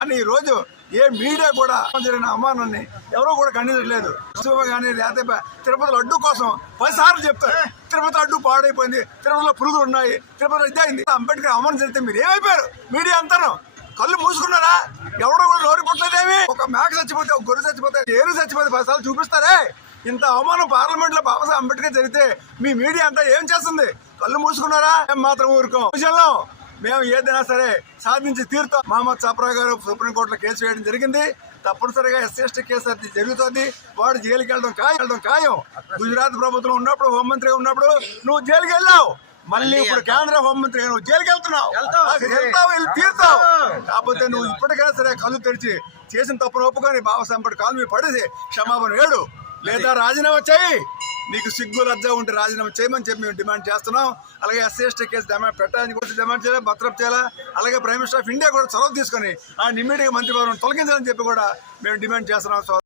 కానీ ఈ రోజు ఏ మీడియా కూడా జరిగిన అవమానాన్ని ఎవరో కూడా ఖండించట్లేదు. కానీ లేకపోతే తిరుపతి లడ్డు కోసం 10 సార్లు చెప్తారు తిరుపతి లడ్డు పాడైపోయింది, తిరుపతిలో పురుగులు ఉన్నాయి, తిరుపతిలో ఇదైంది. అంబేద్కర్ అవమానం జరిగితే మీరు ఏమైపోయారు? మీడియా అంతాను కళ్ళు మూసుకున్నారా? ఎవడో కూడా నోరు పుట్టలేదేమి? ఒక మేక చచ్చిపోతే, ఒక గొర్రె చచ్చిపోతే, ఏరు చచ్చిపోతే 10 సార్లు చూపిస్తారే. ఇంత అవమానం పార్లమెంట్ లో బాబాసాహెబ్ అంబేద్కర్ జరిగితే మీ మీడియా అంతా ఏం చేస్తుంది? కళ్ళు మూసుకున్నారా? మేము మాత్రం ఊరుకోం. మేము ఏదైనా సరే సాధించి తీరుతాం. మహమ్మద్ సఫ్రా గారు సుప్రీంకోర్టులో కేసు వేయడం జరిగింది. తప్పనిసరిగా SC/ST కేసు అది జరుగుతుంది. వాడు జైలుకి వెళ్ళడం ఖాయం. గుజరాత్ ప్రభుత్వం ఉన్నప్పుడు, హోంమంత్రిగా ఉన్నప్పుడు నువ్వు జైలుకి వెళ్ళావు. మళ్ళీ ఇప్పుడు కేంద్ర హోంమంత్రి నువ్వు జైలుకి వెళ్తున్నావు, వెళ్ళి తీరుతావు. కాకపోతే నువ్వు ఇప్పటికైనా సరే కళ్ళు తెరిచి చేసిన తప్పును ఒప్పుకొని బాబాసాహెబ్ అంబేద్కర్ కాలు మీద పడేసి క్షమాపణ వేడు, లేదా రాజీనామా చేయి. నీకు సిగ్గు లజ్జ ఉంటే రాజీనామా చేయమని చెప్పి మేము డిమాండ్ చేస్తున్నాం. అలాగే SC/ST కేసు పెట్టాలని కూడా డిమాండ్ చేయాలి, బర్తరఫ్ చేయాలా. అలాగే ప్రైమ్ మినిస్టర్ ఆఫ్ ఇండియా కూడా చొరవ తీసుకొని ఆ ఇమ్మీడియట్గా మంత్రివర్గం తొలగించాలని చెప్పి కూడా మేము డిమాండ్ చేస్తున్నాం.